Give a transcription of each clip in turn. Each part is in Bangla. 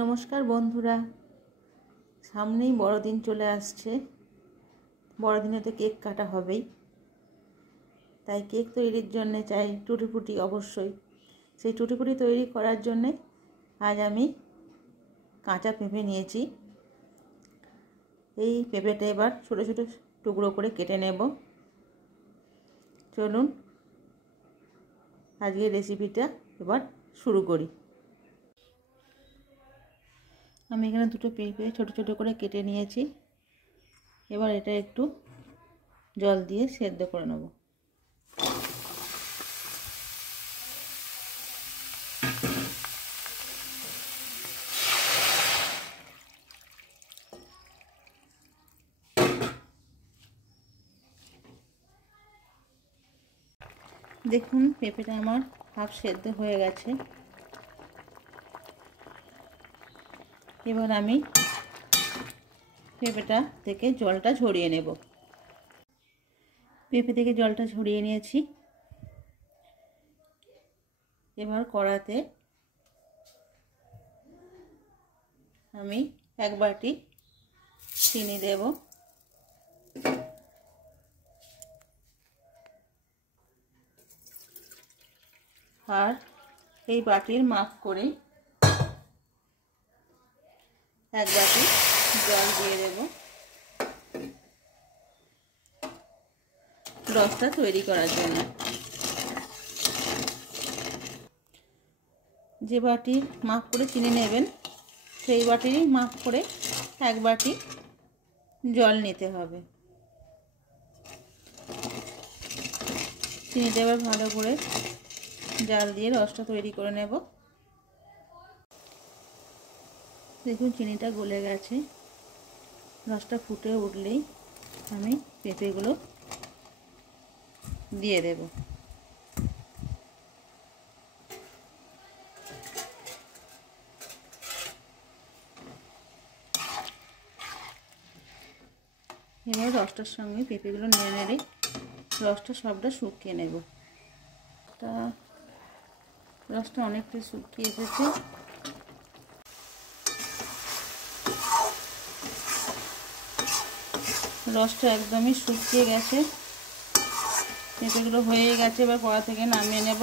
নমস্কার বন্ধুরা, সামনেই বড়দিন চলে আসছে। বড়দিনে তো কেক কাটা হবেই, তাই কেক তৈরির জন্য চাই টুটিফুটি অবশ্যই। সেই টুটিফুটি তৈরি করার জন্যে আজ আমি কাঁচা পেঁপে নিয়েছি। এই পেঁপেটা এবার ছোটো ছোটো টুকরো করে কেটে নেব। চলুন আজকের রেসিপিটা এবার শুরু করি। আমি এখানে দুটো পেঁপে ছোটো ছোটো করে কেটে নিয়েছি। এবার এটা একটু জল দিয়ে সেদ্ধ করে নেব। দেখুন পেঁপেটা আমার হাফ সেদ্ধ হয়ে গেছে। এবার আমি পেঁপেটা থেকে জলটা ঝরিয়ে নেব। পেঁপে থেকে জলটা ঝরিয়ে নিয়েছি। এবার কড়াতে আমি 1 বাটি চিনি দেব। আর এই বাটির মাপ করে 1 বাটি জল দিয়ে দেব রসটা তৈরি করার জন্য। যে বাটির মাপ করে চিনি নেবেন সেই বাটিরই মাপ করে 1 বাটি জল নিতে হবে। চিনিটা এবার ভালো করে জাল দিয়ে রসটা তৈরি করে নেব। দেখুন চিনিটা গলে গেছে। রসটা ফুটে উঠলেই আমি পেঁপেগুলো দিয়ে দেব। এবার রসটার সঙ্গে পেঁপেগুলো নেড়ে নেড়ে রসটা সবটা শুকিয়ে নেব। রসটা অনেকটা শুকিয়ে এসেছে। রসটা একদমই শুকিয়ে গেছে, পেঁপেগুলো হয়ে গেছে। এবার কড়া থেকে নামিয়ে নেব।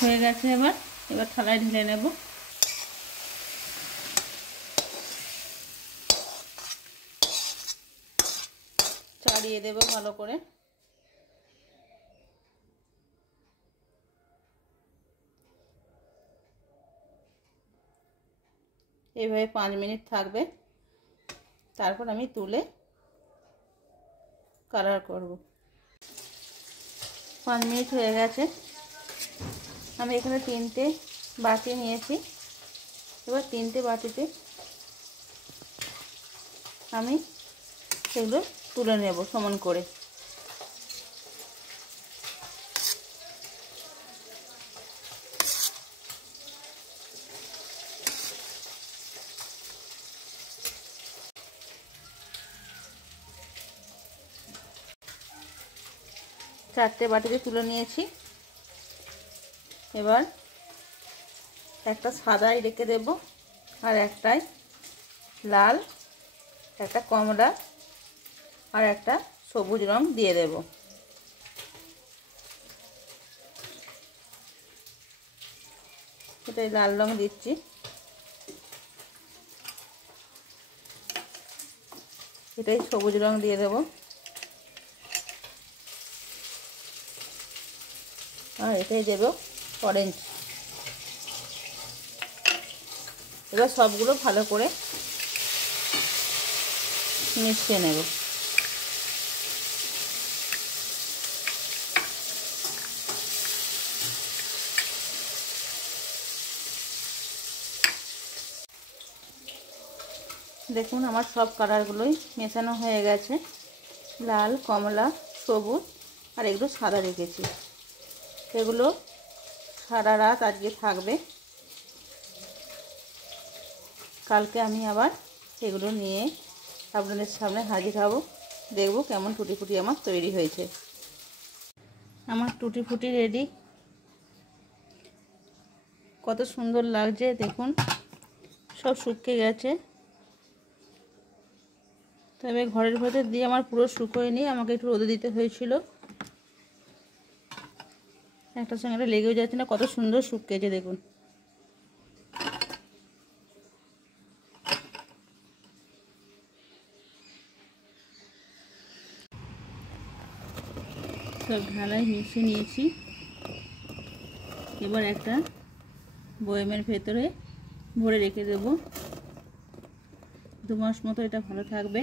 হয়ে গেছে। এবার থালায় ঢেলে নেব। চাড়িয়ে দেব ভালো করে। এইভাবে 5 মিনিট থাকবে, তারপর আমি তুলে কালার করব। 5 মিনিট হয়ে গেছে। আমি এখানে 3টে বাটি নিয়েছি। এবার 3টে বাটিতে আমি সেগুলো তুলে নেব সমান করে। চারটে বাটিতে তুলে নিয়েছি। এবার একটা সাদাই রেখে দেব, আর একটাই লাল, একটা কমলা আর একটা সবুজ রং দিয়ে দেব। এটাই লাল রং দিচ্ছি। এটাই সবুজ রং দিয়ে দেব। আর এটাই দেব অরেঞ্জ। এবার সবগুলো ভালো করে মিশিয়ে নেব। দেখুন আমার সব কালারগুলোই মেশানো হয়ে গেছে। লাল, কমলা, সবুজ আর এগুলো সাদা রেখেছি। এগুলো সারা রাত আজকে থাকবে। কালকে আমি আবার এগুলো নিয়ে আপনাদের সামনে হাজির হব। দেখব কেমন টুটিফুটি আমার তৈরি হয়েছে। আমার টুটিফুটি রেডি। কত সুন্দর লাগছে দেখুন, সব শুকিয়ে গেছে। তবে ঘরের ভেতর দিয়ে আমার পুরো শুকোয়নি, আমাকে একটু রোদে দিতে হয়েছিল। একটার সঙ্গে একটা লেগেও যাচ্ছে না, কত সুন্দর শুকিয়েছে দেখুন। সব ঢালাই মিশিয়ে নিয়েছি। এবার একটা বয়ামের ভেতরে ভরে রেখে দেব। 2 মাস মতো এটা ভালো থাকবে।